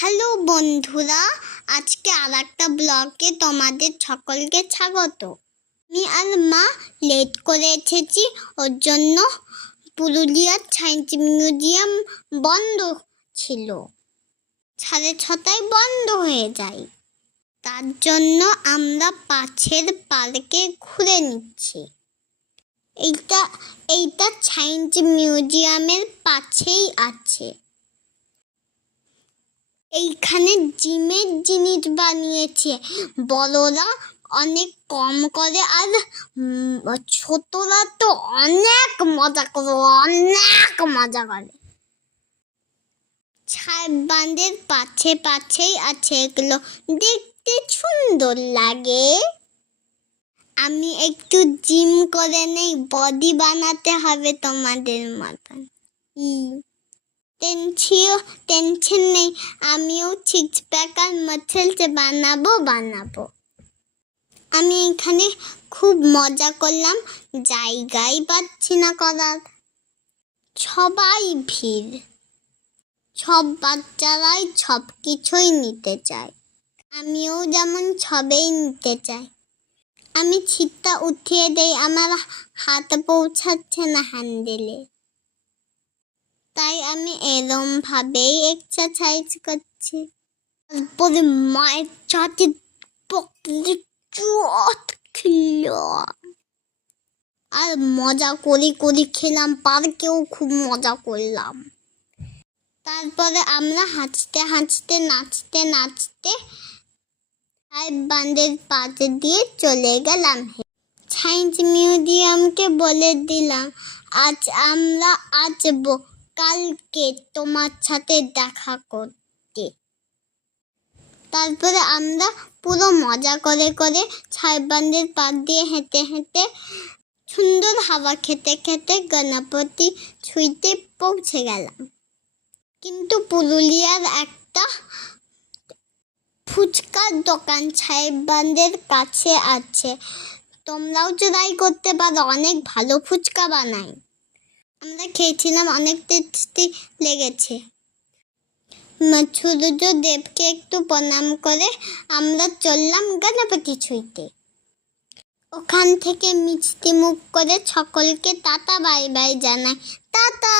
Hello বন্ধুরা, আজকে আর একটা ব্লগে তোমাদের সকলকে স্বাগত। আমি আর মা লেট করে এসেছি, ওর জন্য পুরুলিয়ার সায়েন্স মিউজিয়াম বন্ধ ছিল, 6:30টায় বন্ধ হয়ে যায়। তার জন্য আমরা পাশের পার্কে ঘুরে নিচ্ছি। এইটা সায়েন্স মিউজিয়ামের পাশেই আছে। এইখানে জিমের জিনিস বানিয়েছে, বড়রা অনেক কম করে আর ছোটরা তো অনেক মজা করে। ছাদ বাঁধের পাশেই আছে এগুলো, দেখতে সুন্দর লাগে। আমি একটু জিম করে নেই, বডি বানাতে হবে তোমাদের মতন। টেনশন নেই, আমিও 6 প্যাক আর মাসেলস বানাবো। আমি এখানে খুব মজা করলাম, জায়গাই পাচ্ছি না করার। সবাই ভিড়, সব বাচ্চারাই সব কিছুই নিতে চায়, আমিও যেমন সবেই নিতে চাই। আমি ছিটটা উঠিয়ে দেই, আমার হাত পৌঁছাচ্ছে না হ্যান্ডেলে, তাই আমি এরম ভাবেই এক্সারসাইজ করছি। তারপরে মায়ের সাথে আর মজা করে খেলাম, পার্কেও খুব মজা করলাম। তারপরে আমরা হাঁটতে নাচতে বাঁধের পাশে দিয়ে চলে গেলাম। সায়েন্স মিউজিয়ামকে বলে দিলাম আজ আমরা আসবো, কালকে তোমার সাথে দেখা করতে। তারপরে আমরা পুরো মজা করে ছাইবান্ধের পাশ দিয়ে হেঁটে সুন্দর হাওয়া খেতে গণপতি ছুঁইতে পৌঁছে গেলাম। কিন্তু পুরুলিয়ার একটা ফুচকার দোকান ছাইবান্ধের কাছে আছে, তোমরাও ট্রাই করতে পারো, অনেক ভালো ফুচকা বানায়। আমরা খেয়েছিলাম, অনেক টেস্টি লেগেছে। সূর্য দেবকে একটু প্রণাম করে আমরা চললাম গণপতি ছুঁইতে। ওখান থেকে মিষ্টি মুখ করে সকলকে টাটা বাই বাই জানাই। টাটা।